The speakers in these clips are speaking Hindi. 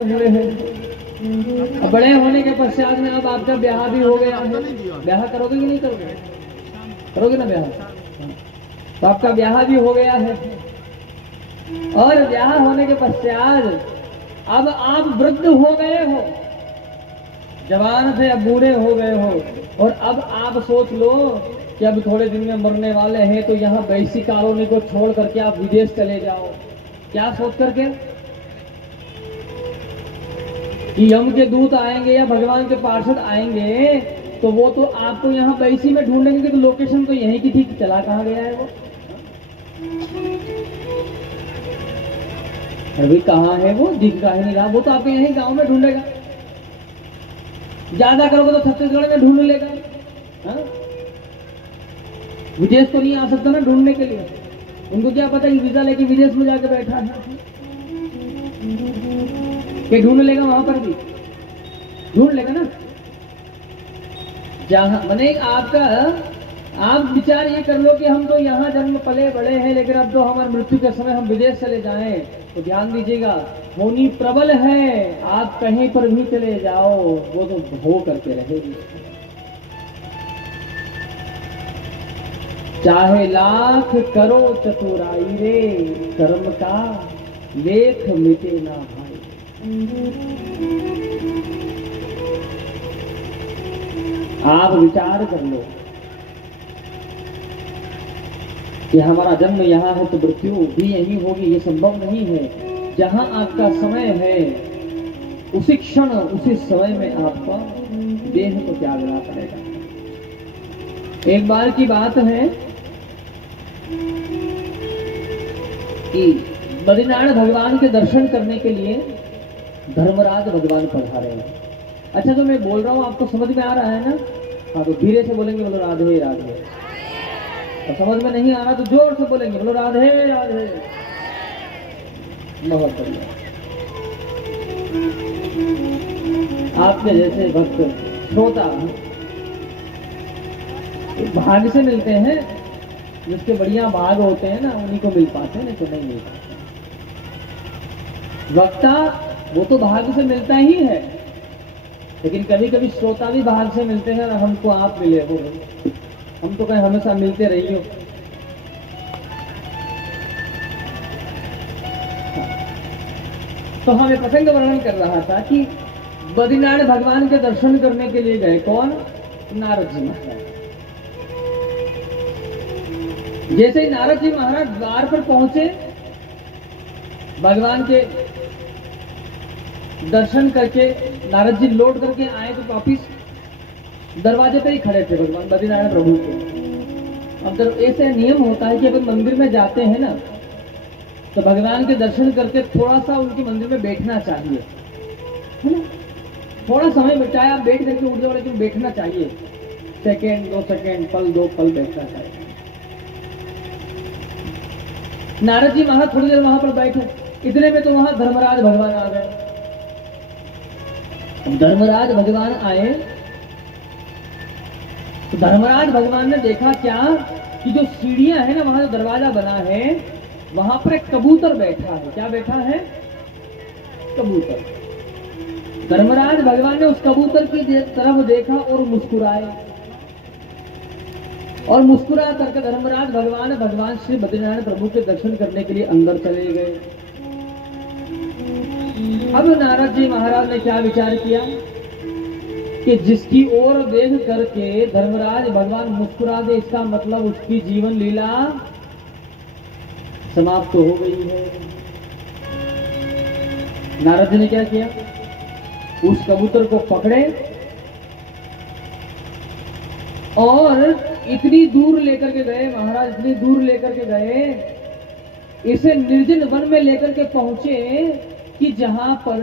हुए हैं। अब बड़े होने के पश्चात में अब आपका ब्याह भी हो गया है। ब्याह करोगे कि नहीं करोगे? करोगे ना ब्याह? तो आपका ब्याह भी हो गया है और ब्याह होने के पश्चात अब आप वृद्ध हो गए हो, जवान से अब बूढ़े हो गए हो और अब आप सोच लो कि अब थोड़े दिन में मरने वाले हैं, तो यहाँ वैसी कॉलोनी को छोड़ करके आप विदेश चले जाओ। क्या सोच करके कि यम के दूत आएंगे या भगवान के पार्षद आएंगे तो वो तो आपको यहाँ वैसी में ढूंढेंगे, तो लोकेशन तो यहीं की थी, चला कहाँ गया है वो? अभी कहाँ है वो, दिख का ही नहीं रहा। वो तो आपके यहीं गांव में ढूंढेगा, ज्यादा करोगे तो छत्तीसगढ़ में ढूंढ लेगा। हाँ? विदेश तो नहीं आ सकता ना ढूंढने के लिए। उनको क्या पता कि वीजा लेके विदेश में जाके बैठा है कि ढूंढ लेगा, वहां पर भी ढूंढ लेगा ना। जहां मैंने आपका आप विचार ये कर लो कि हम तो यहाँ जन्म पले बड़े हैं, लेकिन अब तो हमारी मृत्यु के समय हम विदेश चले जाएं, तो ध्यान दीजिएगा होनी प्रबल है। आप कहीं पर भी चले जाओ वो तो हो करके रहेगी, चाहे लाख करो चतुराई रे, कर्म का लेख मिटे ना भाई। आप विचार कर लो कि हमारा जन्म यहाँ है तो मृत्यु भी यही होगी, ये संभव नहीं है। जहां आपका समय है उसी क्षण उसी समय में आपका देह को त्यागना पड़ेगा। एक बार की बात है कि बद्रीनाथ भगवान के दर्शन करने के लिए धर्मराज भगवान पधारे हैं। अच्छा, जो मैं बोल रहा हूँ आपको समझ में आ रहा है ना? हाँ, तो धीरे से बोलेंगे बोलो राधे राधे। और समझ में नहीं आ रहा तो जोर से बोलेंगे बोलो राधे राधे। बहुत बढ़िया। आपके जैसे भक्त श्रोता भाग से मिलते हैं, जिसके बढ़िया भाग होते हैं ना उन्हीं को मिल पाते हैं, नहीं तो नहीं मिल पाते। वक्ता वो तो भाग से मिलता ही है, लेकिन कभी कभी श्रोता भी भाग से मिलते हैं और हमको आप मिले हो, हम तो कहीं हमेशा मिलते रही हो। तो हमें प्रसंग वर्णन कर रहा था कि बद्रीनाथ भगवान के दर्शन करने के लिए गए कौन? नारद जी महाराज। जैसे ही नारद जी महाराज द्वार पर पहुंचे, भगवान के दर्शन करके नारद जी लौट करके आए तो वापिस दरवाजे पे ही खड़े थे भगवान बद्रीनाथ प्रभु के। अब ऐसे नियम होता है कि अगर मंदिर में जाते हैं ना तो भगवान के दर्शन करके थोड़ा सा उनके मंदिर में बैठना चाहिए, है ना? थोड़ा समय बचाए, आप बैठ करके उठ जाओ, लेकिन बैठना चाहिए। सेकेंड 2 सेकेंड, पल 2 पल बैठना चाहिए। नारद जी महाराज थोड़ी देर वहां पर बैठे, इतने में तो वहां धर्मराज भगवान आ गए। धर्मराज भगवान आए तो धर्मराज भगवान ने देखा क्या कि जो सीढ़ियां है ना, वहां जो दरवाजा बना है वहां पर एक कबूतर बैठा है। क्या बैठा है? कबूतर। धर्मराज भगवान ने उस कबूतर की तरफ देखा और मुस्कुराए, और मुस्कुरा करके धर्मराज भगवान श्री बद्रीनाथ प्रभु के दर्शन करने के लिए अंदर चले गए। अब नारद जी महाराज ने क्या विचार किया कि जिसकी ओर देख करके धर्मराज भगवान मुस्कुरा दे, इसका मतलब उसकी जीवन लीला समाप्त हो गई है। नारद जी ने क्या किया? उस कबूतर को पकड़े और इतनी दूर लेकर के गए महाराज, इतनी दूर लेकर के गए, इसे निर्जन वन में लेकर के पहुंचे कि जहां पर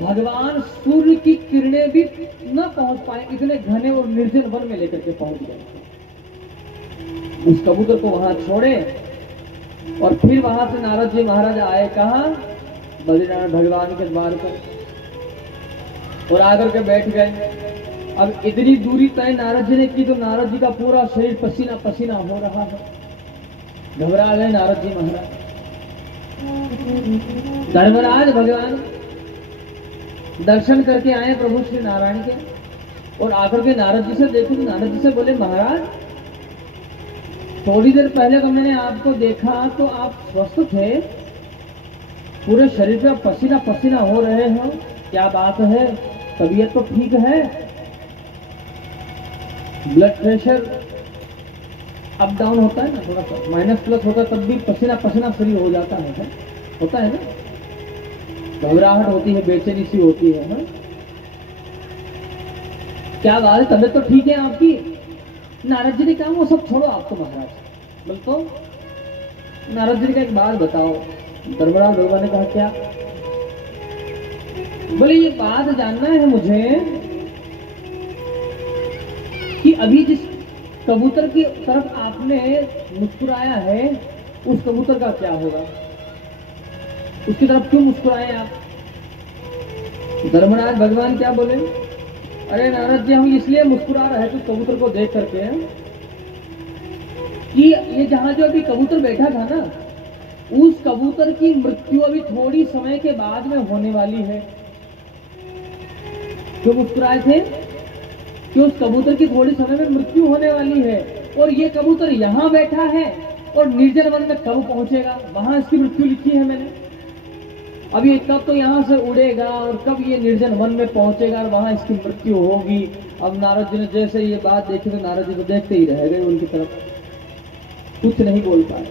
भगवान सूर्य की किरणें भी न पहुंच पाए, इतने घने और निर्जन वन में लेकर के पहुंच गए। उस कबूतर को वहां छोड़े और फिर वहां से नारद जी महाराज आए कहा बद्रीनाथ भगवान के द्वार पर, और आकर के बैठ गए। अब इतनी दूरी तय नारद जी ने की तो नारद जी का पूरा शरीर पसीना पसीना हो रहा है। घबरा गए नारद जी महाराज। धर्मराज भगवान दर्शन करके आए प्रभु श्री नारायण के, और आकर के नारद जी से देखो तो नारद जी से बोले महाराज थोड़ी देर पहले तो मैंने आपको देखा तो आप स्वस्थ थे, पूरे शरीर में पसीना पसीना हो रहे हो, क्या बात है, तबीयत तो ठीक है? ब्लड प्रेशर अप डाउन होता है ना, थोड़ा सा माइनस प्लस होता है तब भी पसीना पसीना शरीर हो जाता है, होता है ना, घबराहट होती है, बेचैनी सी होती है ना? क्या बात है, तबीयत तो ठीक है आपकी? नारद जी ने कहा वो सब छोड़ो आप तो महाराज, बोल तो नारद जी का एक बात बताओ। धर्मराज भगवान ने कहा क्या? बोले ये बात जानना है मुझे कि अभी जिस कबूतर की तरफ आपने मुस्कुराया है उस कबूतर का क्या होगा, उसकी तरफ क्यों मुस्कुराए आप? धर्मराज भगवान क्या बोले? अरे नारद जी हम इसलिए मुस्कुरा रहे थे कबूतर को देख करके कि ये जहां जो अभी कबूतर बैठा था ना, उस कबूतर की मृत्यु अभी थोड़ी समय के बाद में होने वाली है। क्यों मुस्कुराए थे? कि उस कबूतर की थोड़ी समय में मृत्यु होने वाली है, और ये कबूतर यहाँ बैठा है और निर्जन वन में कब पहुंचेगा, वहां इसकी मृत्यु लिखी है मैंने। अब ये कब तो यहाँ से उड़ेगा और कब ये निर्जन वन में पहुंचेगा और वहां इसकी मृत्यु होगी। अब नारद जी ने जैसे ये बात देखी तो नारद जी तो देखते ही रह गए उनकी तरफ, कुछ नहीं बोल पाए।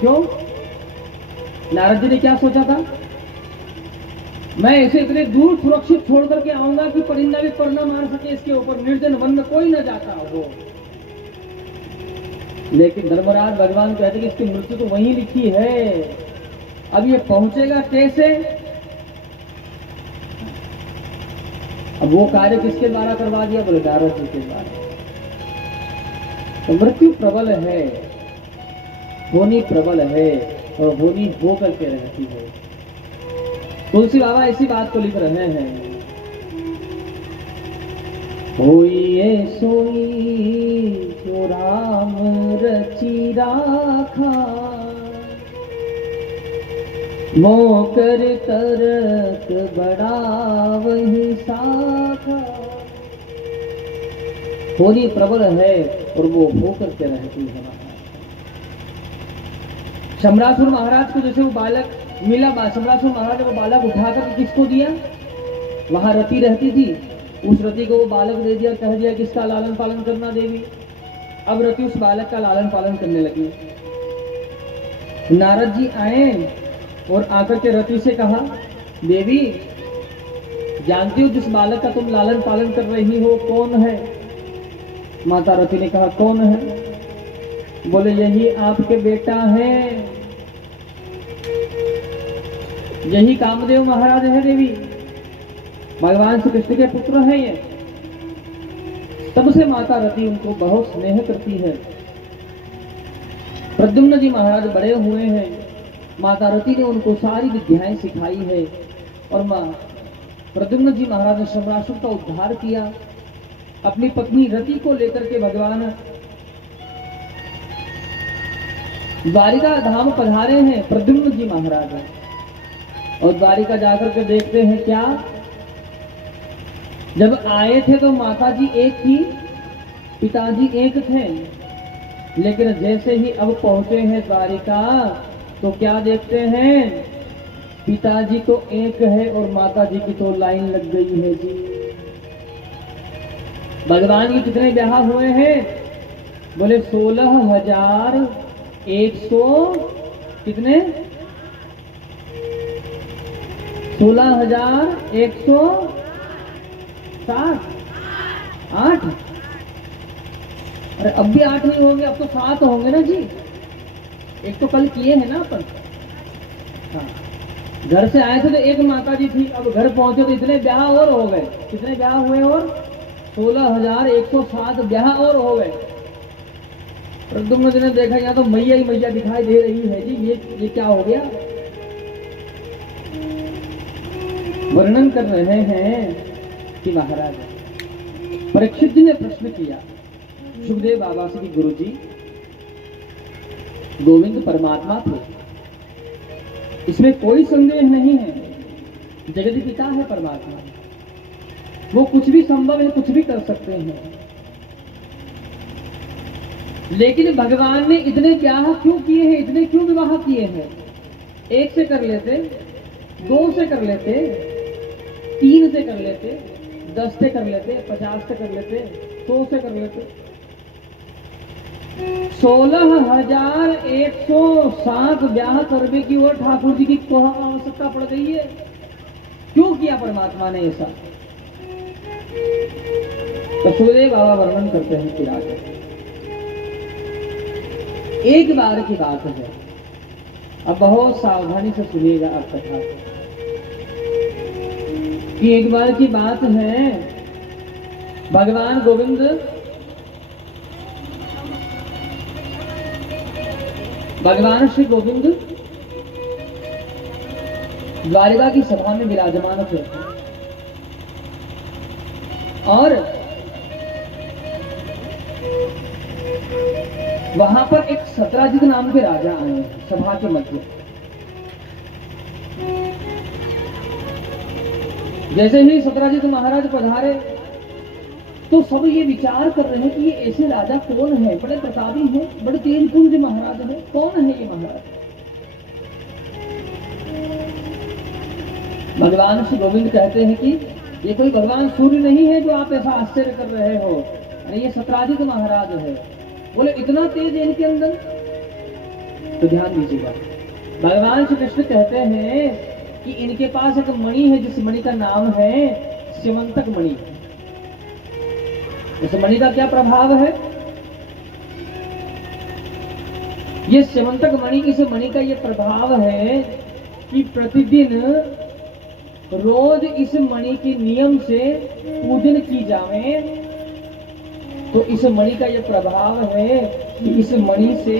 क्यों? नारद जी ने क्या सोचा था? मैं इसे इतने दूर सुरक्षित छोड़ करके आऊंगा कि परिंदा भी पर न मार सके इसके ऊपर, निर्जन वन में कोई न जाता हो। लेकिन धर्मराज भगवान कहते कि इसकी मृत्यु तो वहीं लिखी है, अब ये पहुंचेगा कैसे? अब वो कार्य किसके द्वारा करवा दिया? बोले नारद जी के द्वारा। तो मृत्यु प्रबल है, होनी प्रबल है और होनी हो करके रहती है। तुलसी बाबा इसी बात को लिख रहे हैं, होइए सोई जो राम रची राखा, मोकर तरक बड़ा वही साखा। होनी प्रबल है और वो होकर के रहती है। शंबरासुर महाराज को जैसे वो बालक मिला, शंबरासुर महाराज ने वो बालक उठाकर किसको दिया? वहां रति रहती थी, उस रति को वो बालक दे दिया, कह दिया कि इसका लालन पालन करना देवी। अब रति उस बालक का लालन पालन करने लगी। नारद जी आए और आकर के रति से कहा, देवी जानती हो जिस बालक का तुम लालन पालन कर रही हो कौन है? माता रति ने कहा कौन है? बोले यही आपके बेटा है, यही कामदेव महाराज है देवी, भगवान श्री कृष्ण के पुत्र हैं ये। तब से माता रति उनको बहुत स्नेह करती है। प्रद्युम्न जी महाराज बड़े हुए हैं, माता रति ने उनको सारी विद्याएं सिखाई है, और मां प्रद्युम्न जी महाराज ने शंबरासुर का उद्धार किया। अपनी पत्नी रति को लेकर के भगवान द्वारिका धाम पधारे हैं प्रद्युम्न जी महाराज, और द्वारिका जाकर के देखते हैं क्या, जब आए थे तो माता जी एक थी, पिताजी एक थे, लेकिन जैसे ही अब पहुंचे हैं द्वारिका तो क्या देखते हैं, पिताजी तो एक है और माता जी की तो लाइन लग गई है जी। भगवान के कितने ब्याह हुए हैं? बोले 16,100 कितने? 16,160 8। अरे अब भी 8 नहीं होंगे, अब तो 7 होंगे ना जी। एक तो कल किए हैं ना अपन। हाँ, घर से आए थे तो एक माता जी थी, अब घर पहुंचे तो इतने ब्याह और हो गए। कितने ब्याह हुए? और 16,107 ब्याह और हो गए। प्रद्युम्न जी ने देखा यहाँ तो मैया ही मैया दिखाई दे रही है जी, ये क्या हो गया? वर्णन कर रहे हैं कि महाराज परीक्षित जी ने प्रश्न किया सुखदेव बाबा से कि गुरु जी गोविंद परमात्मा थे, इसमें कोई संदेह नहीं है, जगत पिता है परमात्मा, वो कुछ भी संभव है, कुछ भी कर सकते हैं। लेकिन भगवान ने इतने ब्याह क्यों किए हैं, इतने क्यों विवाह किए हैं? 1 से कर लेते, 2 से कर लेते, 3 से कर लेते, 10 से कर लेते, 50 से कर लेते, 100 से कर लेते। 16,107 ब्याह करने की और ठाकुर जी की कहाँ आवश्यकता पड़ गई है? क्यों किया परमात्मा ने ऐसा? तो सूर्यदेव बाबा वर्णन करते हैं कि राजा एक बार की बात है, अब बहुत सावधानी से सुनिएगा आप कथा कि एक बार की बात है, भगवान गोविंद भगवान श्री गोविंद द्वारिका की सभा में विराजमान थे और वहां पर एक सत्राजित नाम के राजा आए सभा के मध्य। जैसे ही सत्राजित महाराज पधारे तो सब ये विचार कर रहे हैं कि ये ऐसे राजा कौन है, बड़े प्रतापी हैं, बड़े तेज पुंज महाराज हैं, कौन है ये महाराज? भगवान श्री गोविंद कहते हैं कि ये कोई भगवान सूर्य नहीं है जो आप ऐसा आश्चर्य कर रहे हो, अरे ये सत्राजित महाराज है। बोले इतना तेज है इनके अंदर? तो ध्यान दीजिएगा, भगवान श्री कृष्ण कहते हैं कि इनके पास एक मणि है, जिस मणि का नाम है स्यमंतक मणि। इस मणि का क्या प्रभाव है? ये स्यमंतक मणि, इस मणि का ये प्रभाव है कि प्रतिदिन रोज इस मणि के नियम से पूजन की जावे, तो इस मणि का ये प्रभाव है कि इस मणि से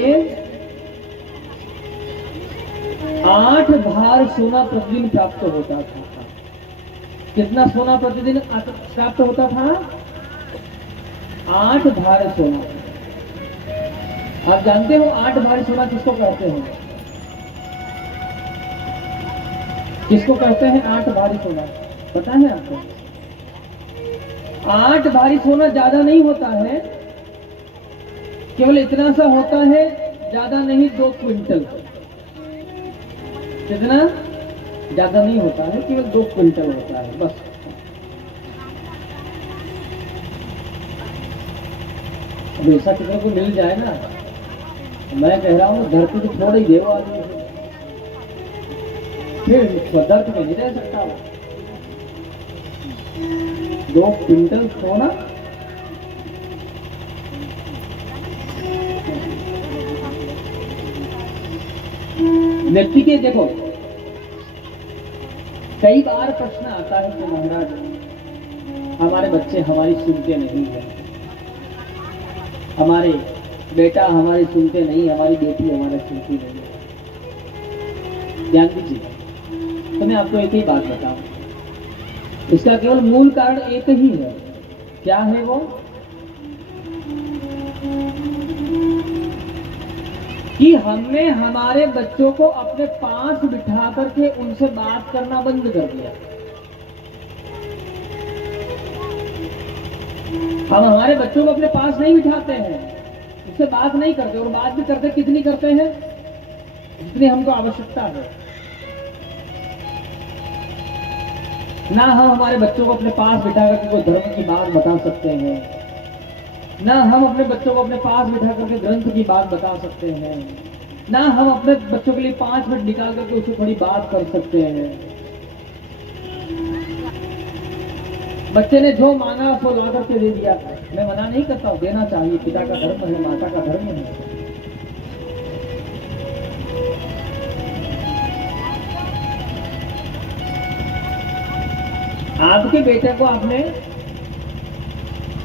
8 भार सोना प्रतिदिन प्राप्त होता था। कितना सोना प्रतिदिन प्राप्त होता था? 8 भार सोना। आप जानते हो 8 भार सोना किसको कहते हैं? किसको कहते हैं 8 भारी सोना? पता है आपको? 8 भारी सोना ज्यादा नहीं होता है, केवल इतना सा होता है, ज्यादा नहीं 2 क्विंटल। कितना? ज्यादा नहीं होता है, केवल 2 क्विंटल होता है बस। अब ऐसा किसी को मिल जाए ना, मैं कह रहा हूँ धरती को छोड़ ही देव आदमी, फिर धरती पे नहीं रह सकता वो। 2 क्विंटल सोना व्यक्ति के, देखो कई बार प्रश्न आता है कि महाराज हमारे बच्चे हमारी सुनते नहीं है, हमारे बेटा हमारी सुनते नहीं, हमारी बेटी हमारे सुनती नहीं। ध्यान दीजिए, तो मैं आपको एक ही बात बताऊं, इसका केवल मूल कारण एक ही है। क्या है वो? कि हमने हमारे बच्चों को अपने पास बिठा करके उनसे बात करना बंद कर दिया। हम हमारे बच्चों को अपने पास नहीं बिठाते हैं, उससे बात नहीं करते, और बात भी करते कितनी करते हैं? जितनी हमको आवश्यकता है। ना हम हमारे बच्चों को अपने पास बिठा करके कोई धर्म की बात बता सकते हैं, ना हम अपने बच्चों को अपने पास बिठा करके ग्रंथ की बात बता सकते हैं, ना हम अपने बच्चों के लिए 5 मिनट निकाल करके उससे थोड़ी बात कर सकते हैं। बच्चे ने जो मांगा उसको ला करके दे दिया। मैं मना नहीं करता हूँ, देना चाहिए, पिता का धर्म है, माता का धर्म है। आपके बेटे को आपने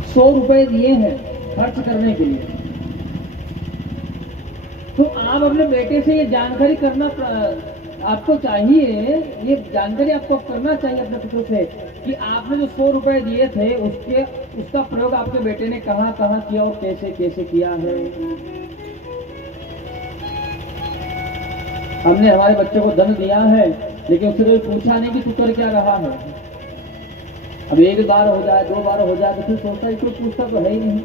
100 रुपए दिए हैं खर्च करने के लिए, तो आप अपने बेटे से ये जानकारी करना आपको चाहिए, ये जानकारी आपको करना चाहिए अपने पुत्र से कि आपने जो 100 रुपए दिए थे उसका प्रयोग आपके बेटे ने कहाँ कहाँ किया और कैसे कैसे किया है। हमने हमारे बच्चे को धन दिया है लेकिन उससे कोई पूछा नहीं कि तू कर क्या रहा है। अब एक बार हो जाए, 2 बार हो जाए तो फिर सोचता है कोई पूछता तो है ही नहीं।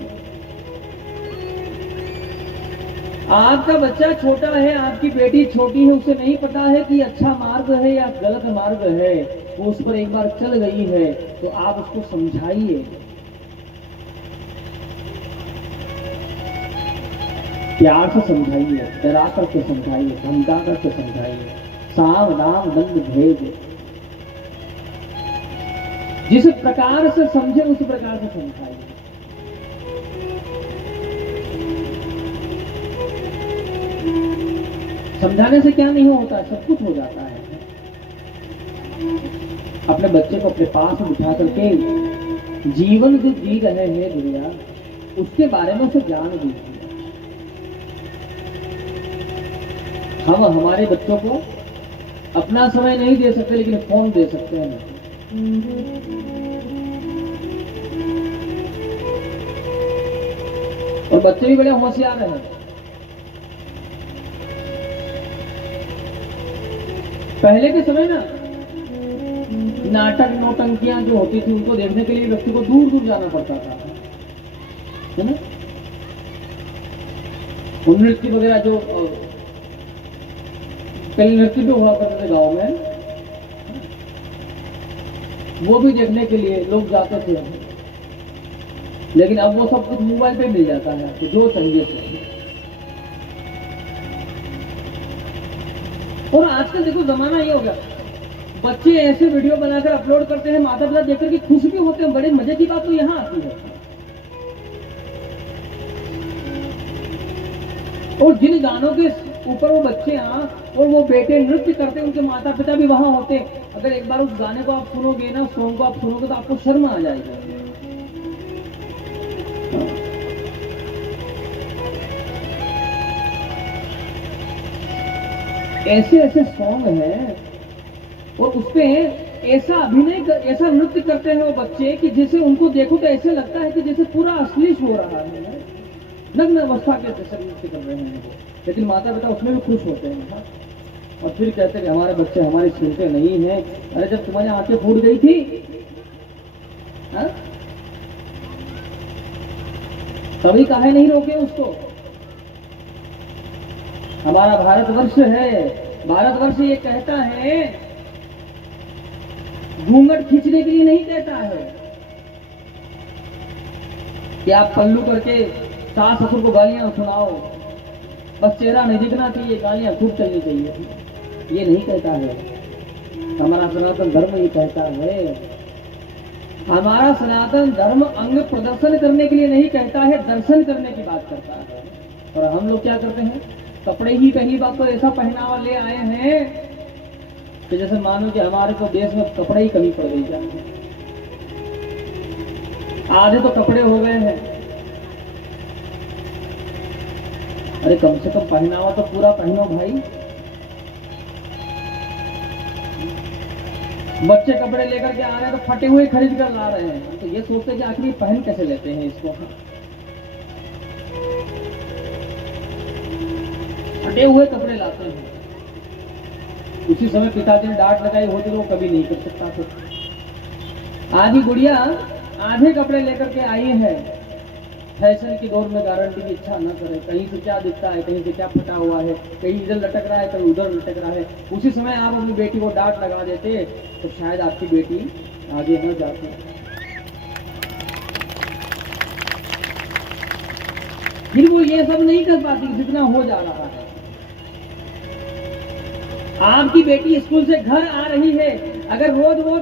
आपका बच्चा छोटा है, आपकी बेटी छोटी है, उसे नहीं पता है कि अच्छा मार्ग है या गलत मार्ग है, वो उस पर एक बार चल गई है, तो आप उसको समझाइए, प्यार से समझाइए, डरा करके समझाइए, धमका करके समझाइए, साम दाम दंड भेद, जिस प्रकार से समझे उस प्रकार से समझाइए। समझाने से क्या नहीं होता, सब कुछ हो जाता है। अपने बच्चे को अपने पास बिठा करके जीवन जो जी रहे हैं दुनिया, उसके बारे में उसे ज्ञान दीजिए। हम हमारे बच्चों को अपना समय नहीं दे सकते, लेकिन फोन दे सकते हैं। और बच्चे भी बड़े होशियार हैं। पहले के समय ना नाटक नौटंकियां जो होती थी, उनको देखने के लिए व्यक्ति को दूर दूर जाना पड़ता था, है ना। नृत्य वगैरह जो पहले नृत्य भी हुआ करते थे गांव में, वो भी देखने के लिए लोग जाते थे। लेकिन अब वो सब कुछ मोबाइल पे मिल जाता है, तो जो चाहिए से। और आजकल देखो जमाना ये हो गया, बच्चे ऐसे वीडियो बनाकर अपलोड करते हैं, माता पिता देखकर के खुश भी होते हैं। बड़े मजे की बात तो यहाँ आती है, और जिन गानों के ऊपर वो बच्चे और वो बेटे नृत्य करते, उनके माता पिता भी वहां होते। अगर एक बार उस गाने को आप सुनोगे ना, सॉन्ग को आप सुनोगे, तो आपको शर्म आ जाएगा। ऐसे ऐसे सॉन्ग हैं, और उसपे ऐसा अभिनय, ऐसा नृत्य करते हैं वो बच्चे कि जैसे उनको देखो तो ऐसे लगता है कि जैसे पूरा अश्लील हो रहा है, नग्न अवस्था के जैसे नृत्य कर रहे हैं वो। लेकिन माता पिता उसमें भी खुश होते हैं, और फिर कहते हैं कि हमारे बच्चे हमारी सुनते नहीं हैं। अरे जब तुम्हारी आंखें फूट गई थी, तभी काहे नहीं रोके उसको। हमारा भारतवर्ष है, भारतवर्ष ये कहता है, घूंघट खींचने के लिए नहीं कहता है कि आप पल्लू करके सास ससुर को गालियां सुनाओ, बस चेहरा नहीं दिखना चाहिए, गालियां खूब चलनी चाहिए, ये नहीं कहता है। हमारा सनातन धर्म ये कहता है, हमारा सनातन धर्म अंग प्रदर्शन करने के लिए नहीं कहता है, दर्शन करने की बात करता है। और हम लोग क्या करते हैं, कपड़े ही पहली बात तो ऐसा पहनावा ले आए हैं कि जैसे मानो कि हमारे को देश में कपड़े ही कमी पड़ गई क्या। आधे तो कपड़े हो गए हैं। अरे कम से कम पहनावा तो पूरा पहनो भाई। बच्चे कपड़े लेकर के आ रहे हैं तो फटे हुए खरीद कर ला रहे हैं, तो ये सोचते हैं कि आखिर पहन कैसे लेते हैं इसको। फटे हुए कपड़े लाते हैं। उसी समय पिताजी ने डांट लगाई होती तो वो कभी नहीं कर सकता था। आधी गुड़िया आधे कपड़े लेकर के आई है, फैशन की दौर में गारंटी की इच्छा न करे, कहीं से क्या दिखता है, कहीं से क्या फटा हुआ है, कहीं इधर लटक रहा है, कहीं उधर लटक रहा है। उसी समय आप अपनी बेटी को डांट लगा देते तो शायद आपकी बेटी आगे न जाती। फिर वो ये सब नहीं कर पाती जितना हो जा रहा है। आपकी बेटी स्कूल से घर आ रही है, अगर रोज वो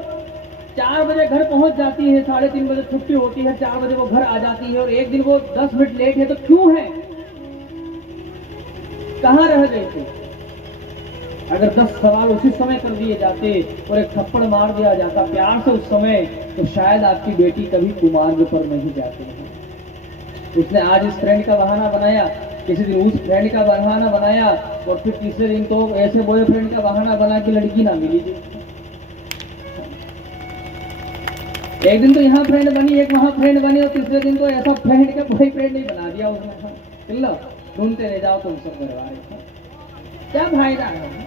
4 बजे घर पहुंच जाती है, 3:30 बजे छुट्टी होती है, 4 बजे वो घर आ जाती है, और एक दिन वो 10 मिनट लेट है, तो क्यों है, कहां रह गए थे। अगर 10 सवाल उसी समय कर दिए जाते और एक थप्पड़ मार दिया जाता प्यार से उस समय, तो शायद आपकी बेटी कभी कुमार्ग पर नहीं जाती है। उसने आज इस फ्रेंड का बहाना बनाया, किसी दिन उस फ्रेंड का बहाना बनाया, और फिर तीसरे दिन तो ऐसे बॉयफ्रेंड का बहाना बना कि लड़की ना मिली थी। एक दिन तो यहाँ फ्रेंड बनी, एक वहां फ्रेंड बनी, और तीसरे दिन तो ऐसा फ्रेंड का बॉयफ्रेंड नहीं बना दिया उसने। लो ढूंढते रह जाओ तुम सब परिवार, क्या फायदा है।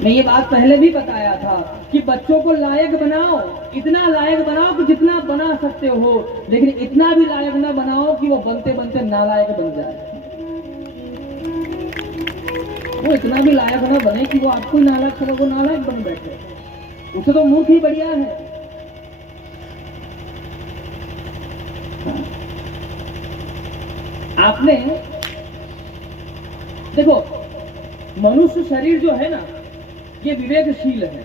मैं ये बात पहले भी बताया था कि बच्चों को लायक बनाओ, इतना लायक बनाओ कि जितना बना सकते हो, लेकिन इतना भी लायक ना बनाओ कि वो बनते बनते नालायक बन जाए। वो इतना भी लायक ना बने कि वो आपको नालायक समझ, वो नालायक बन बैठे, उसे तो मूर्ख ही बढ़िया है। आपने देखो, मनुष्य शरीर जो है ना, ये विवेकशील है।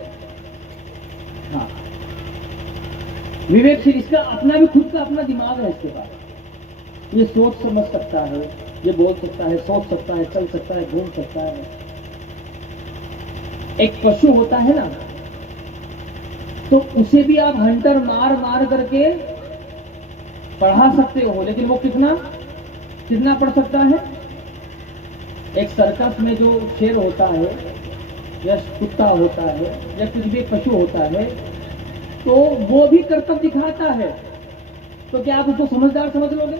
हाँ, विवेकशील, इसका अपना भी खुद का अपना दिमाग है इसके पास। ये सोच समझ सकता है, ये बोल सकता है, सोच सकता है, चल सकता है, घूम सकता है। एक पशु होता है ना, तो उसे भी आप हंटर मार मार करके पढ़ा सकते हो, लेकिन वो कितना पढ़ सकता है? एक सर्कस में जो शेर होता है या कुत्ता होता है या कुछ भी पशु होता है, तो वो भी कर्तव्य दिखाता है, तो क्या आप उसको समझदार समझ लोगे?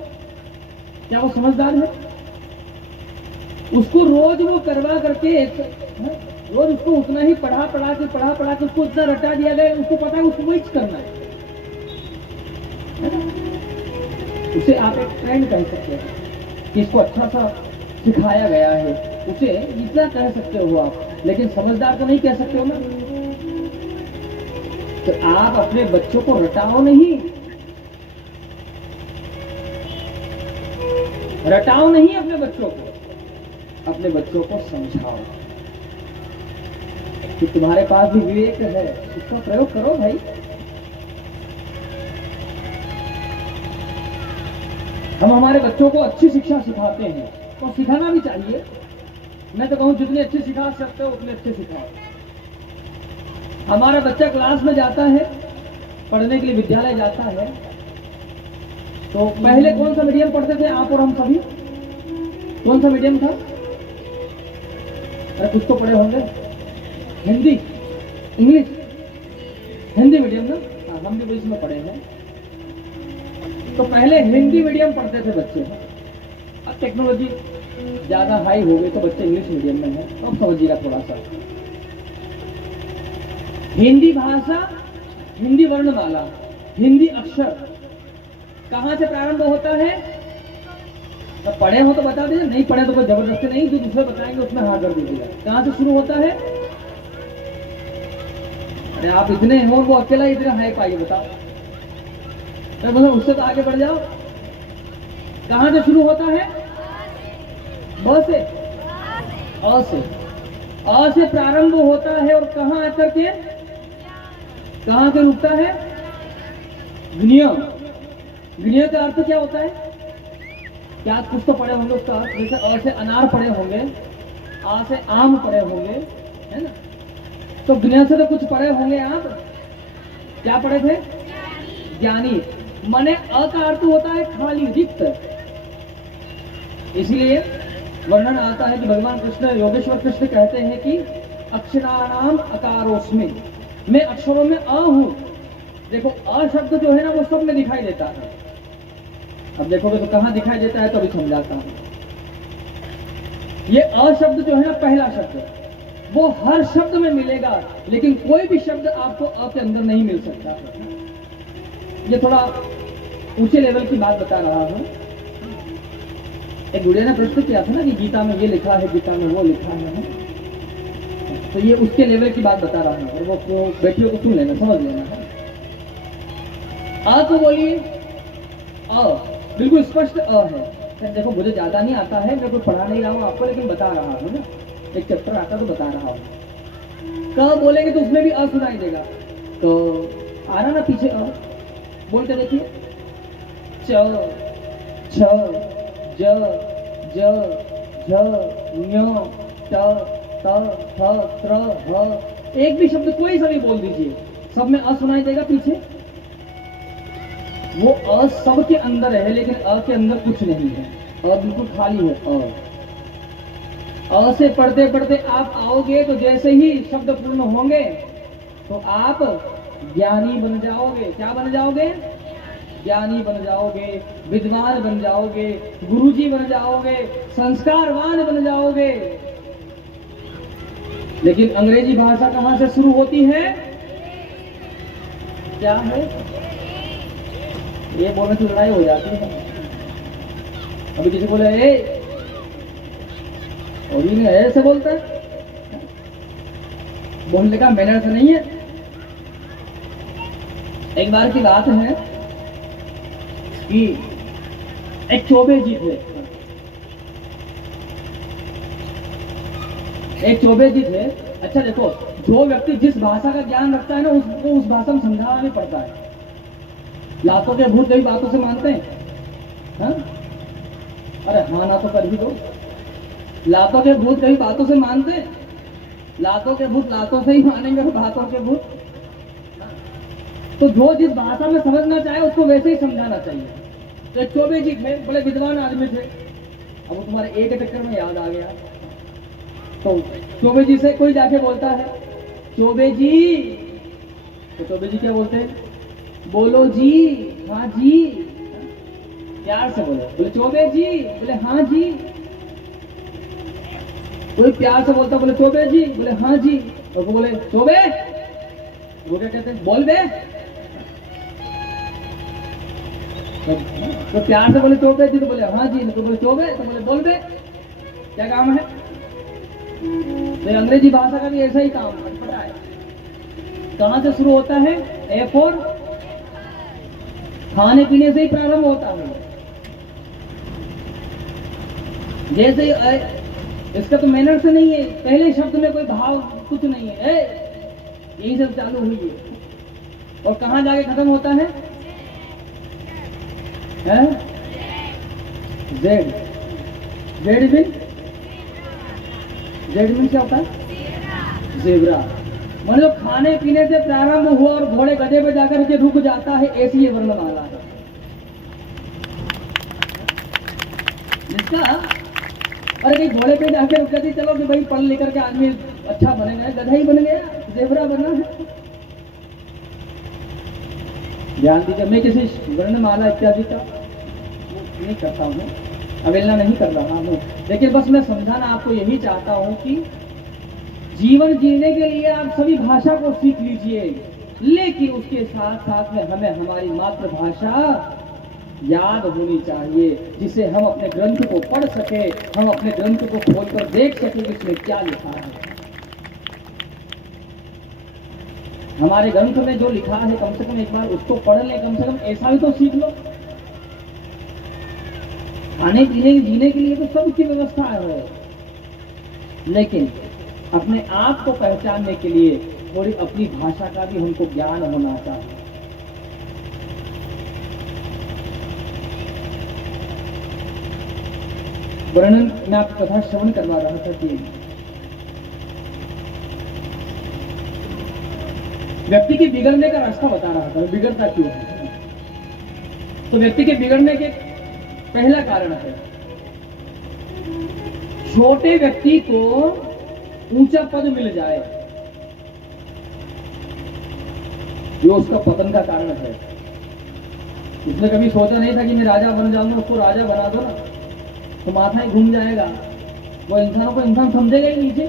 क्या वो समझदार है? उसको रोज वो करवा करके, रोज उसको उतना ही पढ़ा के उसको इतना रटा दिया गया, उसको पता है उसको वही करना है। उसे आप एक ट्रेंड कह सकते हैं कि इसको अच्छा सा सिखाया गया है, उसे इतना कह सकते हो आप, लेकिन समझदार तो नहीं कह सकते हो ना। तो आप अपने बच्चों को रटाओ नहीं, अपने बच्चों को, अपने बच्चों को समझाओ कि तुम्हारे पास भी विवेक है, इसका प्रयोग करो भाई। हम हमारे बच्चों को अच्छी शिक्षा सिखाते हैं, और सिखाना भी चाहिए। मैं तो कहूँ जितनी अच्छी सिखा सकते हो उतने अच्छे सिखाओ। हमारा बच्चा क्लास में जाता है, पढ़ने के लिए विद्यालय जाता है, तो पहले कौन सा मीडियम पढ़ते थे आप और हम सभी? कौन सा मीडियम था? अरे कुछ तो पढ़े होंगे, हिंदी, इंग्लिश, हिंदी मीडियम ना। हाँ, हम भी इसमें पढ़े हैं। तो पहले हिंदी मीडियम पढ़ते थे बच्चे, अब टेक्नोलॉजी ज्यादा हाई हो गई तो बच्चे इंग्लिश मीडियम में है। तो अब समझिएगा थोड़ा सा, हिंदी भाषा, हिंदी वर्णमाला, हिंदी अक्षर कहां से प्रारंभ होता है? तो पढ़े हो तो बता दीजिए, नहीं पढ़े तो कोई जबरदस्ती नहीं, जो दूसरे बताएंगे उसमें हाँ कर दीजिएगा। कहां से शुरू होता है? अरे आप इतने हो, वो अकेला इतने हाई पाइए, बताओ। मतलब उससे तो आगे बढ़ जाओ। कहां से शुरू होता है? ब से, अ से, अ से प्रारंभ होता है और कहां आकर के, कहां से रुकता है? ज्ञ। ज्ञ का अर्थ क्या होता है? क्या कुछ तो पढ़े होंगे उसका अर्थ, जैसे अ से अनार पढ़े होंगे, आ से आम पढ़े होंगे, है ना? तो ज्ञ से तो कुछ पढ़े होंगे आप। क्या पढ़े थे? ज्ञानी। माने अ का अर्थ होता है खाली, रिक्त। इसलिए वर्णन आता है कि भगवान कृष्ण, योगेश्वर कृष्ण कहते हैं कि अक्षराणाम अकारोस्मि, मैं अक्षरों में अ हूं। देखो अ शब्द जो है ना, वो सब में दिखाई देता है। अब देखोगे तो कहां दिखाई देता है, तो अभी समझाता हूं। ये अ शब्द जो है ना, पहला शब्द, वो हर शब्द में मिलेगा, लेकिन कोई भी शब्द आपको अ के अंदर नहीं मिल सकता। ये थोड़ा ऊंचे लेवल की बात बता रहा हूं। एक गुड़िया ने प्रश्न किया था ना कि गीता में ये लिखा है, गीता में वो लिखा है, तो ये उसके लेवल की बात बता रहा हूं। वो बैठियों को सुन लेना, समझ लेना। अ तो बोलिए, अ बिल्कुल स्पष्ट अ है। देखो मुझे ज्यादा नहीं आता है, मैं कोई पढ़ा नहीं रहा हूँ आपको, लेकिन बता रहा हूँ ना, एक चैप्टर आता तो बता रहा हूँ। क बोलेंगे तो उसमें भी अ सुनाई देगा, तो आ रहा ना पीछे अ, बोल के देखिए। च, छ, ज, ज, झ, ञ, ट, त, थ, त्र, ह। एक भी शब्द कोई सा भी बोल दीजिए, सब में अ सुनाई देगा पीछे। वो अ सब के अंदर है, लेकिन अ के अंदर कुछ नहीं है, अ बिल्कुल खाली है। अ से पढ़ते पढ़ते आप आओगे, तो जैसे ही शब्द पूर्ण होंगे तो आप ज्ञानी बन जाओगे। क्या बन जाओगे? ज्ञानी बन जाओगे, विद्वान बन जाओगे, गुरुजी बन जाओगे, संस्कारवान बन जाओगे। लेकिन अंग्रेजी भाषा कहाँ से शुरू होती है? क्या है? ये बोलने से लड़ाई हो जाती है। अभी किसी बोले ए, और ये ऐसे बोलता है, बोलने का मैनर्स नहीं है। एक बार की बात है कि एक चौबे जी थे, एक चौबे जी थे। अच्छा देखो, जो व्यक्ति जिस भाषा का ज्ञान रखता है ना, उसको उस भाषा में समझाना भी पड़ता है। लातों के भूत कई बातों से मानते हैं, हाँ? अरे हाँ ना तो कर ही दो। लातों के भूत कई बातों से मानते हैं, लातों के भूत लातों से ही मानेंगे, बातों के भूत। तो जो जिस भाषा में समझना चाहे उसको वैसे ही समझाना चाहिए। तो एक चौबे जी थे, बड़े विद्वान आदमी थे। अब वो तुम्हारे एक चक्कर में याद आ गया। तो चौबे जी से कोई जाके बोलता है, चौबे जी। तो चौबे जी क्या बोलते हैं? बोलो जी। हाँ जी। प्यार से बोले, बोले चौबे जी, बोले हाँ जी। कोई प्यार से बोलता, बोले चौबे जी, बोले हाँ जी। और वो बोले चौबे, वो क्या कहते हैं? बोल बे। तो प्यार से बोले चौबे जी, तो बोले हाँ जी। तो बोले चौबे, तो बोले बोल बे। क्या काम है? तो अंग्रेजी भाषा का भी ऐसा ही काम पता है। कहां से शुरू होता है? ए फॉर खाने पीने से ही प्रारंभ होता है। जैसे इसका तो मैनर से नहीं है, पहले शब्द में कोई भाव कुछ नहीं है, यही सब चालू हुई है। और कहां जाके खत्म होता है? जेड। जेड मीन क्या होता है? जेब्रा। मतलब खाने पीने से प्रारंभ हुआ और घोड़े गधे पे जाकर के रुक जाता है, ऐसी ये वर्णमाला है जिसका। अरे कहीं घोड़े पे जाकर रुक जाती, चलो कि भाई पल लेकर के आदमी अच्छा बनेगा, गधा ही बन गया, जेब्रा बना है। ध्यान दीजिए, मैं किसी वर्णमाला इत्यादि का नहीं करता हूँ, अवहेलना नहीं कर रहा हूँ, लेकिन बस मैं समझाना आपको यही चाहता हूँ कि जीवन जीने के लिए आप सभी भाषा को सीख लीजिए, लेकिन उसके साथ साथ में हमें हमारी मातृभाषा याद होनी चाहिए, जिसे हम अपने ग्रंथ को पढ़ सके, हम अपने ग्रंथ को खोलकर देख सके कि इसमें क्या लिखा है। हमारे ग्रंथ में जो लिखा है कम से कम एक बार उसको पढ़ लें, कम से कम ऐसा भी तो सीख लो। खाने पीने जीने के लिए तो सब की व्यवस्था है, लेकिन अपने आप को पहचानने के लिए थोड़ी अपनी भाषा का भी हमको ज्ञान होना चाहिए। वर्णन मैं आपको कथा श्रवण करवा रहा था कि व्यक्ति के बिगड़ने का रास्ता बता रहा था, बिगड़ता क्यों है। तो व्यक्ति के बिगड़ने के पहला कारण है, छोटे व्यक्ति को ऊंचा पद मिल जाए, ये उसका पतन का कारण है। उसने कभी सोचा नहीं था कि मैं राजा बन जाऊंगा, उसको राजा बना दो ना तो माथा ही घूम जाएगा, वो इंसानों को इंसान समझेगा ही नीचे,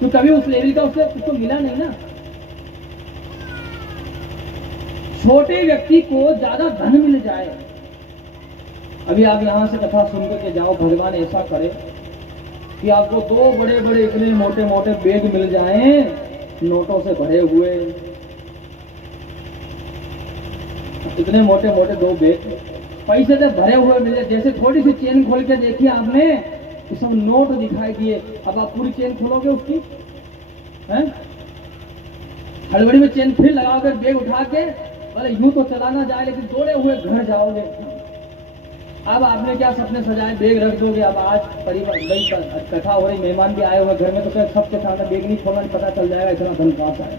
तो कभी उस लेवल का उसको मिला नहीं ना। छोटे व्यक्ति को ज्यादा धन मिल जाए, अभी आप यहां से कथा सुनकर के जाओ, भगवान ऐसा करे कि आपको दो बड़े बड़े इतने मोटे मोटे बैग मिल जाएं, नोटों से भरे हुए, इतने मोटे मोटे दो बैग पैसे से भरे हुए मिल जाए। जैसे थोड़ी सी चेन खोल के देखिए आपने, तो सब नोट दिखाई दिए। अब आप पूरी चेन खोलोगे उसकी, हैं? हड़बड़ी में चेन फिर लगाओगे, बैग उठा के, बोले यूं तो चला ना जाए, लेकिन दौड़े हुए घर जाओगे। अब आपने क्या सपने सजाए, बैग रख दोगे। अब आज परिवार कथा हो रही, मेहमान भी आए हुए घर में, तो क्या सबके सामने बैग नहीं खोलना, पता चल जाएगा इतना धन कहां से आया।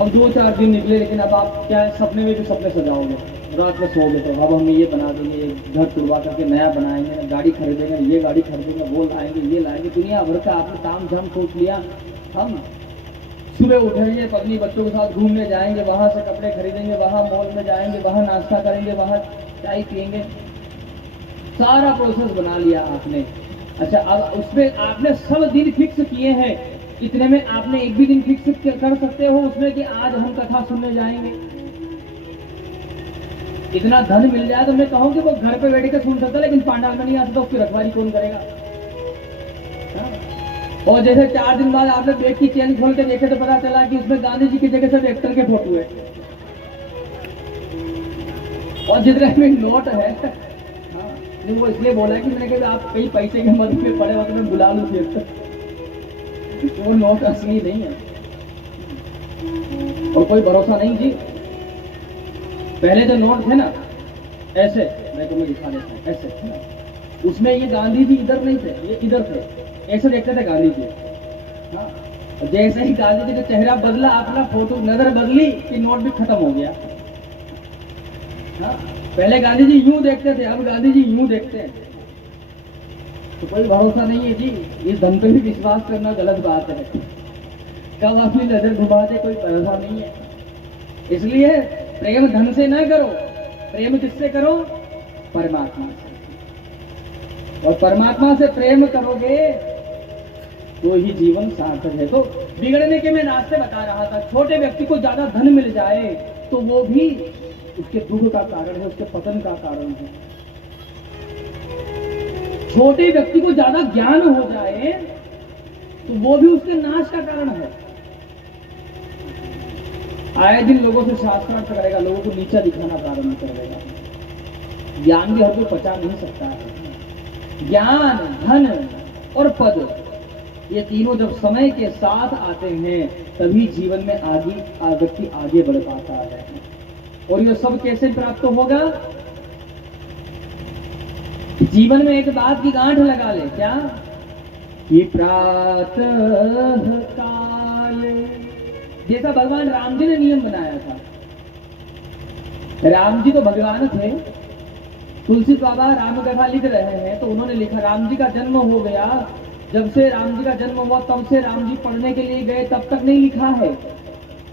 अब 2-4 दिन निकले, लेकिन अब आप क्या सपने में भी सपने सजाओगे, रात में सोओगे तो अब हम ये बना देंगे, घर तुड़वा करके नया बनाएंगे, गाड़ी खरीदेंगे, ये गाड़ी खरीदेंगे, वो लाएंगे, ये लाएंगे, दुनिया भर का आपने ताम झाम सोच लिया। हम सुबह उठेंगे तो अपनी बच्चों के साथ घूमने जाएंगे, वहां से कपड़े खरीदेंगे, वहां मॉल में जाएंगे, वहां नाश्ता करेंगे, वहां चाय पियेंगे, सारा प्रोसेस बना लिया आपने। अच्छा, अब उसमें आपने सब दिन फिक्स किए हैं, इतने में आपने एक भी दिन फिक्स कर सकते हो उसमें कि आज हम कथा सुनने जाएंगे? इतना धन मिल जाए तो मैं कहूँ कि वो घर पे बैठ के सुन सकता, लेकिन पांडाल में नहीं आता तो उसकी रखवाली कौन करेगा? हाँ? और जैसे 4 दिन बाद आपने बैग की चेन खोल के देखे तो पता चला कि उसमें गांधी जी की जगह सब एक्टर के फोटो है, और जितने में नोट है। हाँ, वो इसलिए बोला कि मैंने कहा आप कहीं पैसे के मदद में पड़े हो तो मैं बुला लूँ फिर, वो नोट असली नहीं है और कोई भरोसा नहीं जी। पहले जो नोट थे ना ऐसे, मैं तुम्हें दिखा देता हूँ, ऐसे थे ना, उसमें ये गांधी जी इधर नहीं थे, ये इधर थे, ऐसे देखते थे गांधी जी। हाँ, जैसे ही गांधी जी का चेहरा बदला, अपना फोटो नजर बदली कि नोट भी खत्म हो गया। हाँ, पहले गांधी जी यूं देखते थे, अब गांधी जी यूं देखते हैं, तो कोई भरोसा नहीं है जी। इस धन पे भी विश्वास करना गलत बात है, कब अपनी नजर घुमा दे कोई भरोसा नहीं है। इसलिए प्रेम धन से ना करो, प्रेम किससे करो? परमात्मा से। और परमात्मा से प्रेम करोगे तो ही जीवन सार्थक है। तो बिगड़ने के मैं रास्ते बता रहा था, छोटे व्यक्ति को ज्यादा धन मिल जाए तो वो भी उसके दुख का कारण है, उसके पतन का कारण है। छोटे व्यक्ति को ज्यादा ज्ञान हो जाए तो वो भी उसके नाश का कारण है। आए दिन लोगों से शास्त्रार्थ करेगा, लोगों को नीचा दिखाना प्रारंभ कर देगा। ज्ञान भी हर कोई पचा नहीं सकता है। ज्ञान, धन और पद, ये तीनों जब समय के साथ आते हैं तभी जीवन में व्यक्ति आगे बढ़ पाता है। और ये सब कैसे प्राप्त होगा? जीवन में एक बात की गांठ लगा ले, क्या? कि प्रातः काल, जैसा भगवान राम जी ने नियम बनाया था। राम जी तो भगवान थे। तुलसी बाबा राम कथा लिख रहे हैं तो उन्होंने लिखा, राम जी का जन्म हो गया, जब से राम जी का जन्म हुआ तब से राम जी पढ़ने के लिए गए, तब तक नहीं लिखा है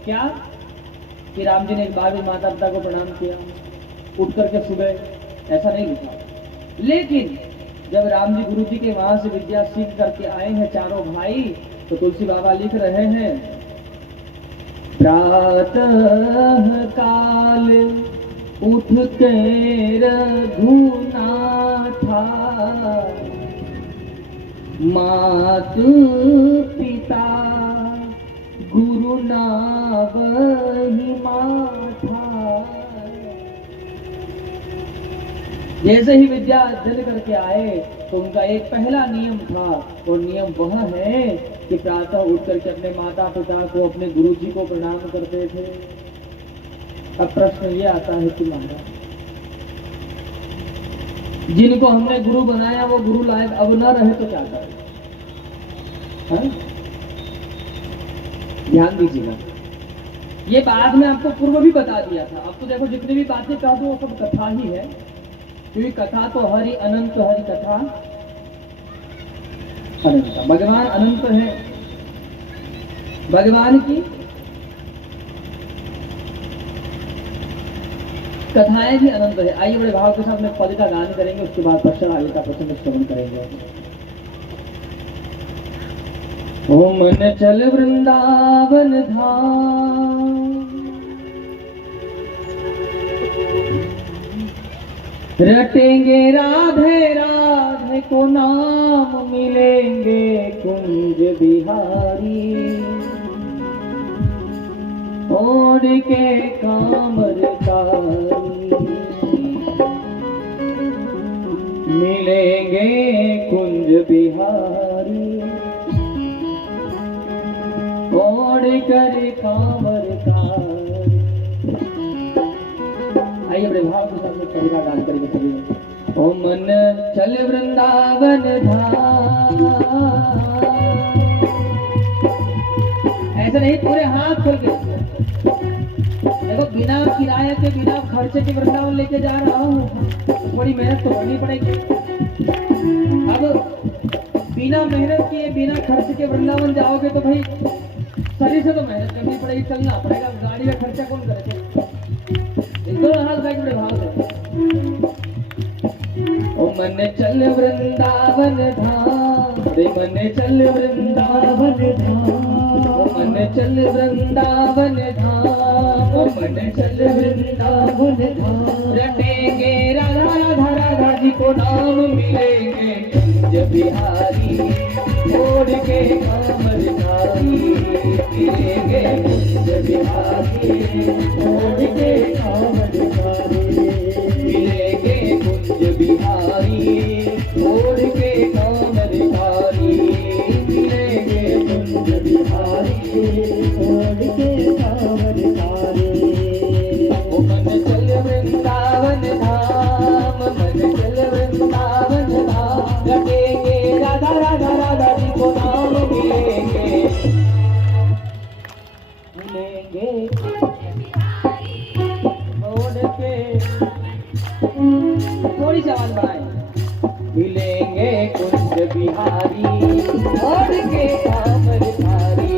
क्या कि राम जी ने एक बार भी माता पिता को प्रणाम किया उठ करके सुबह, ऐसा नहीं लिखा। लेकिन जब राम जी गुरु जी के वहां से विद्या सीख करके आए हैं चारों भाई, तो तुलसी बाबा लिख रहे हैं, प्रातः काल उठ के रघुनाथा, मातु पिता गुरु नावहि माथा। जैसे ही विद्या अध्ययन करके आए तो उनका एक पहला नियम था, और नियम वह है कि प्रातः उठ करके अपने माता पिता को, अपने गुरु जी को प्रणाम करते थे। अब प्रश्न ये आता है कि महाराज, जिनको हमने गुरु बनाया वो गुरु लायक अब न रहे तो क्या करें? ध्यान दीजिएगा, ये बात मैं आपको पूर्व भी बता दिया था। अब तो देखो जितनी भी बातें कह दो वो सब कथा ही है, क्योंकि कथा तो हरि अनंत, हरि कथा अनंत। भगवान अनंत है, भगवान की कथाएं भी अनंत है। आइए बड़े भाव के साथ में पद का गान करेंगे, उसके बाद पश्चात आगे का प्रसंग श्रवण करेंगे। ओ मन चल वृंदावन धाम, रटेंगे राधे राधे को नाम, मिलेंगे कुंज बिहारी, ओढ़ के कामरकारी, मिलेंगे कुंज बिहारी, ओढ़ कर कामरकारी। आइए बड़े भाव के साथ में का गान करेंगे सभी। ओ मन चल वृंदावन धाम, ऐसे नहीं, पूरे हाथ खोल के देखो, बिना किराए के बिना खर्चे के वृंदावन लेके जा रहा हूँ, थोड़ी मेहनत तो करनी पड़ेगी। अब बिना मेहनत किए बिना खर्च के वृंदावन जाओगे तो भाई शरीर से तो मेहनत करनी पड़ेगी, चलना पड़ेगा, गाड़ी का खर्चा कौन करेगा? दोनों हाथ बैठ बड़े भाव से। ओ मन चल वृंदावन धाम, रे मन चल वृंदावन धाम, मन चल वृंदावन धाम, मन चल वृंदावन धाम। रटेंगे राधा राधा राधा जी को नाम, मिलेंगे कुंज बिहारी छोड़ के कामर धारी, मिलेंगे कुंज बिहारी छोड़ के कामर धारी, मिलेंगे कुंज बिहारी छोड़ के कामर धारी, मिलेंगे कुंज बिहारी छोड़ के कामर धारी। ओ मन चल वृंदावन धाम, मन चल वृंदावन धाम। रटेंगे राधा राधा राधा जी को नाम, मिलेंगे मिलेंगे छोड़ के, थोड़ी सी आवाज बढ़ाए, मिलेंगे कुंज बिहारी छोड़ के कामर धारी,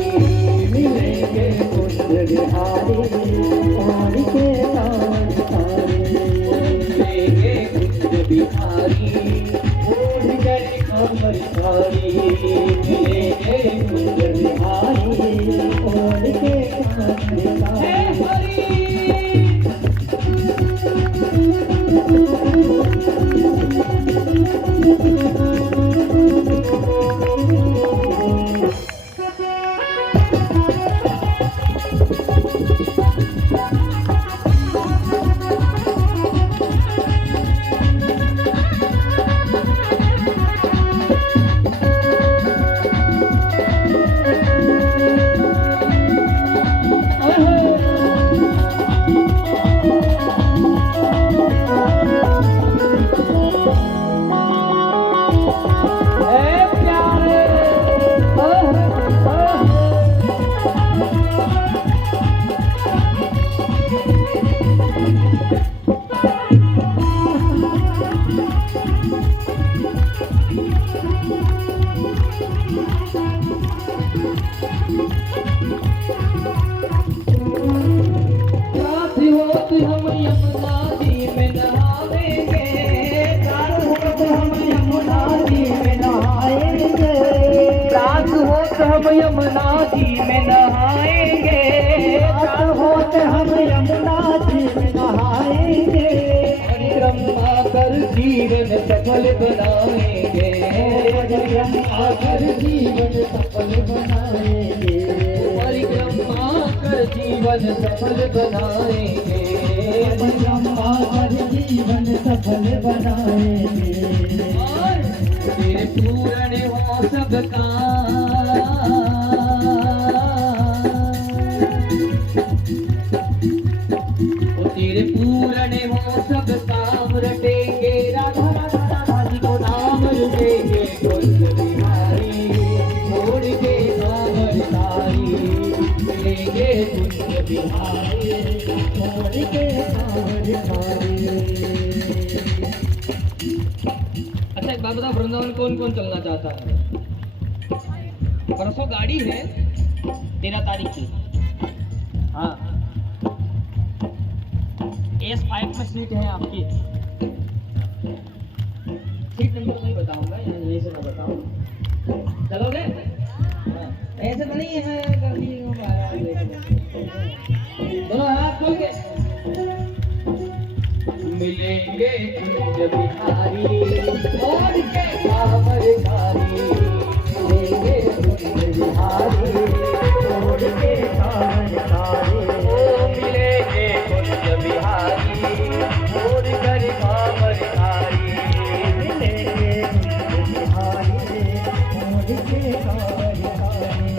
मिलेंगे कुंज बिहारी छोड़ के कामर धारी, मिलेंगे कुंज बिहारी छोड़ कर कामर धारी, मिलेंगे कुंज बिहारी छोड़ के कामर धारी। हम यमुना जी में नहाएंगे, होत हम यमुना जी में नहाएंगे, परिक्रमा कर जीवन सफल बनाएंगे, परिक्रमा कर जीवन सफल बनाएंगे, परिक्रमा कर जीवन सफल बनाएंगे, परिक्रमा कर जीवन सफल बनाएंगे। तेरे पूर्ण हो सब काम, तेरे पूर्ण हो सब काम। रटेंगे राधा राधा राधा जी को नाम, रटेंगे कुंज बिहारी छोड़ के कामर धारी, मिलेंगे कुंज बिहारी छोड़ के कामर धारी। अच्छा एक बात बताओ, वृंदावन कौन कौन चलना चाहता है? परसों गाड़ी है 13 तारीख की, हाँ S5 में सीट है आपकी। सीट नंबर नहीं बताऊंगा, यहीं से मैं बताऊँ, चलोगे? हाँ। ऐसे तो नहीं है कभी दोनों हाथ खोल के, मिलेंगे कुंज बिहारी और के कामर धारी, मिलेंगे कुंज बिहारी और के कामर धारी, ओ मिलेंगे कुंज बिहारी और कर कामर धारी, मिलेंगे कुंज बिहारी और के कामर धारी।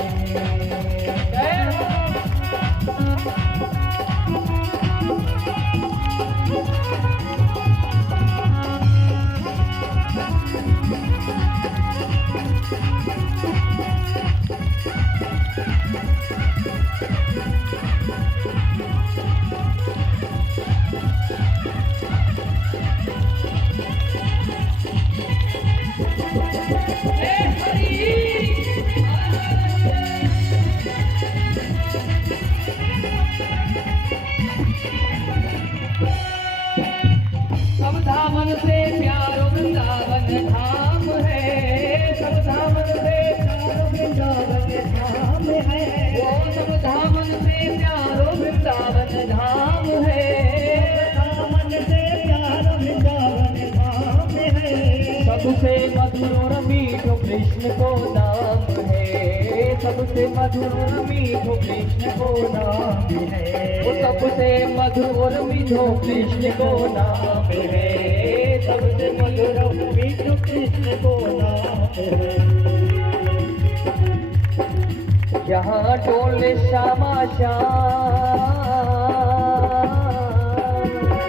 धाम है, दामन से प्यारा वृंदावन धाम है, सबसे मधुर और मीठो कृष्ण को नाम है, सबसे मधुर और मीठो कृष्ण को नाम है, वो सबसे मधुर और मीठो कृष्ण को नाम है, सबसे मधुर मीठो कृष्ण को नाम है। यहाँ डोले श्यामा श्याम,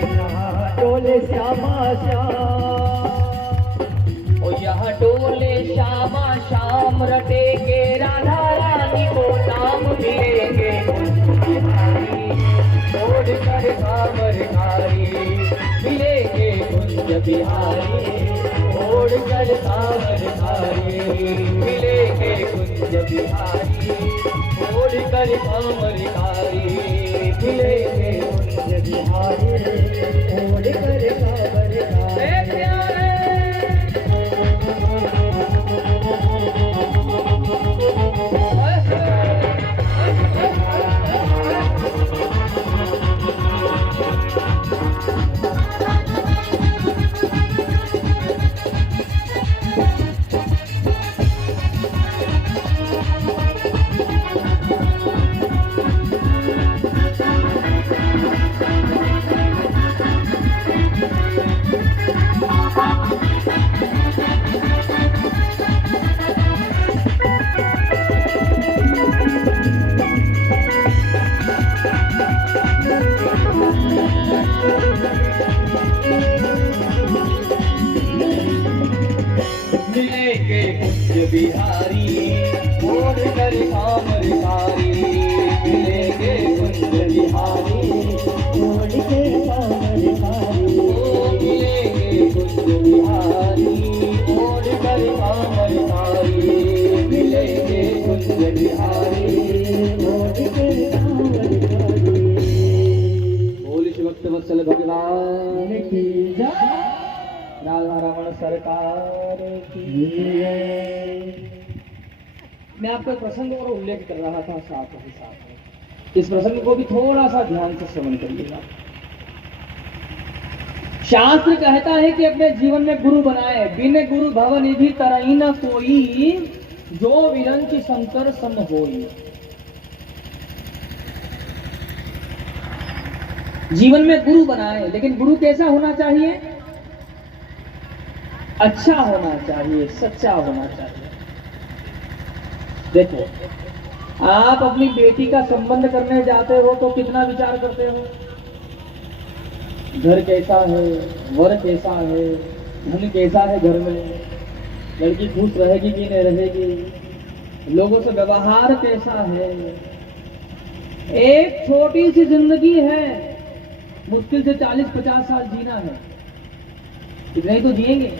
यहाँ डोले श्यामा श्याम, ओ यहाँ डोले श्यामा श्याम, रटे के राधा रानी को नाम मिलेंगे छोड़ कर कांवर कारी, मिलेंगे कुंज बिहारी, छोड़ कर कांवर कारी, मिलेंगे कुंज बिहारी, छोड़ कर कांवर कारी, मिलेंगे कुंज बिहारी, छोड़ कर कांवर कारी। मिलेंगे कुंज बिहारी, छोड़ कर कांवर कारी, मिलेंगे कुंज बिहारी, छोड़ के कांवर कारी। ओ मिलेंगे कुंज बिहारी, छोड़ कर कांवर कारी, मिलेंगे कुंज बिहारी, छोड़ के कांवर कारी। बोल शिव भक्त वत्सल भगवान की जय। राधा रमण सरकार की। मैं आपका प्रसंग और उल्लेख कर रहा था साथ ही साथ में। इस प्रसंग को भी थोड़ा सा ध्यान से श्रवण करिएगा। शास्त्र कहता है कि अपने जीवन में गुरु बनाए, बिन गुरु भव निधि तरई न कोई, जो विरंच शंकर सम होई। जीवन में गुरु बनाए, लेकिन गुरु कैसा होना चाहिए? अच्छा होना चाहिए, सच्चा होना चाहिए। देखो, आप अपनी बेटी का संबंध करने जाते हो तो कितना विचार करते हो? घर कैसा है, वर कैसा है, धन कैसा है घर में, लड़की खुश रहेगी कि नहीं रहेगी, लोगों से व्यवहार कैसा है। एक छोटी सी जिंदगी है, मुश्किल से 40-50 साल जीना है, इतना ही तो जिएंगे।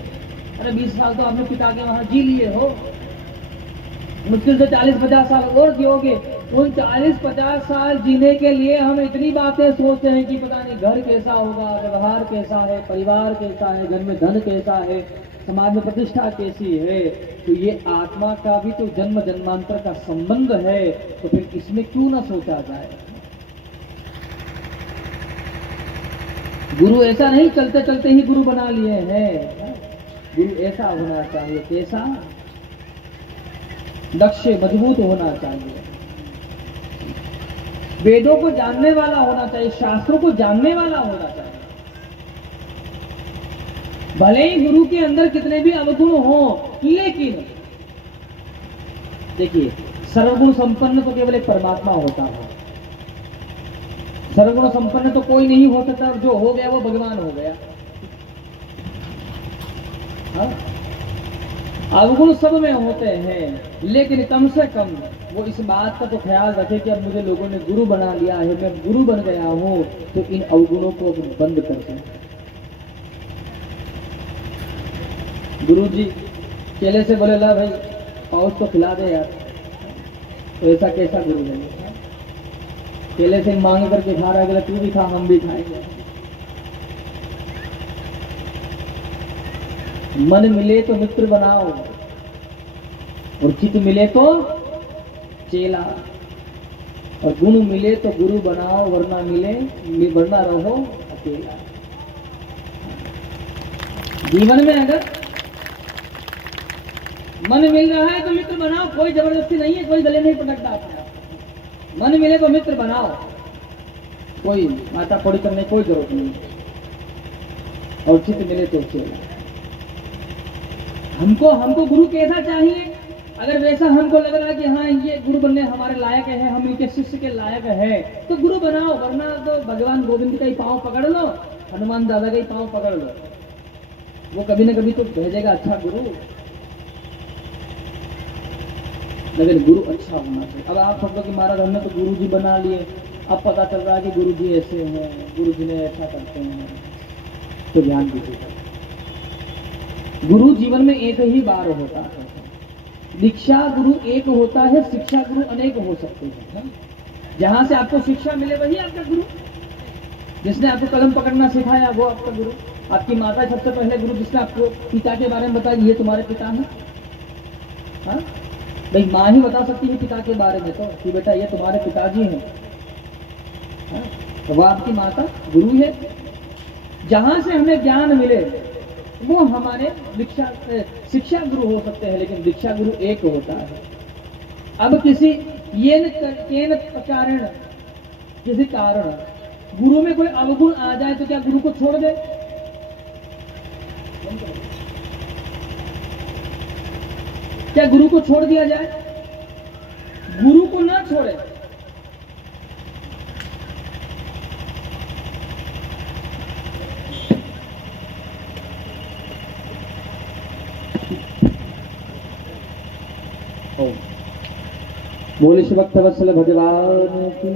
अरे 20 साल तो आपने पिता के वहां जी लिए हो, मुश्किल से 40-50 साल और जियोगे। उन 40-50 साल जीने के लिए हम इतनी बातें सोचते हैं कि पता नहीं घर कैसा होगा, व्यवहार कैसा है, परिवार कैसा है, घर में धन कैसा है, समाज में प्रतिष्ठा कैसी है। तो ये आत्मा का भी तो जन्म जन्मांतर का संबंध है, तो फिर इसमें क्यों ना सोचा जाए। गुरु ऐसा नहीं चलते चलते ही गुरु बना लिए हैं। गुरु ऐसा होना चाहिए, कैसा? दक्ष, मजबूत होना चाहिए, वेदों को जानने वाला होना चाहिए, शास्त्रों को जानने वाला होना चाहिए। भले ही गुरु के अंदर कितने भी अवगुण हो, लेकिन देखिए, सर्वगुण संपन्न तो केवल एक परमात्मा होता है। सर्वगुण संपन्न तो कोई नहीं हो सकता, जो हो गया वो भगवान हो गया। अवगुण सब में होते हैं, लेकिन कम से कम वो इस बात का तो ख्याल रखे कि अब मुझे लोगों ने गुरु बना लिया है, मैं गुरु बन गया हूं, तो इन अवगुणों को बंद कर दें। गुरु जी केले से बोले, ला भाई पाउच तो खिला दे यार, तो ऐसा कैसा गुरु है? केले से मांग करके खा रहा है, तू भी खा, हम भी खाएंगे। मन मिले तो मित्र बनाओ, और चित मिले तो चेला। और गुण मिले तो गुरु बनाओ, वरना वरना रहो अकेला। जीवन में अगर मन मिल रहा है तो मित्र बनाओ, कोई जबरदस्ती नहीं है, कोई गले नहीं पटकता अपने आप। मन मिले तो मित्र बनाओ, कोई माता पड़ी करने कोई जरूरत नहीं। और चित्त मिले तो चेला। हमको गुरु कैसा चाहिए? अगर वैसा हमको लग रहा है कि हाँ ये गुरु बनने हमारे लायक है, हम इनके शिष्य के लायक है, तो गुरु बनाओ, वरना तो भगवान गोविंद का ही पांव पकड़ लो, हनुमान दादा का ही पांव पकड़ लो, वो कभी ना कभी तो भेजेगा अच्छा गुरु। लेकिन गुरु अच्छा होना चाहिए। अब आप सब लोग कि महाराज हमने तो गुरु जी बना लिए, अब पता चल रहा है कि गुरु जी ऐसे हैं, गुरु जी ने ऐसा करते हैं, तो ध्यान दीजिएगा। गुरु जीवन में एक ही बार होता है। दीक्षा गुरु एक होता है, शिक्षा गुरु अनेक हो सकते हैं। जहां से आपको शिक्षा मिले वही आपका गुरु। जिसने आपको कलम पकड़ना सिखाया वो आपका गुरु। आपकी माता सबसे पहले गुरु, जिसने आपको पिता के बारे में बताया ये तुम्हारे पिता हैं। हाँ भाई, माँ ही बता सकती है पिता के बारे में तो कि बेटा ये तुम्हारे पिताजी हैं। हाँ? तो वो आपकी माता गुरु है। जहां से हमें ज्ञान मिले वो हमारे शिक्षा गुरु हो सकते हैं, लेकिन दीक्षा गुरु एक होता है। अब किसी किसी कारण गुरु में कोई अवगुण आ जाए तो क्या गुरु को छोड़ दे? क्या गुरु को छोड़ दिया जाए? गुरु को ना छोड़े। बोले शिव भक्त वत्सल भगवान की।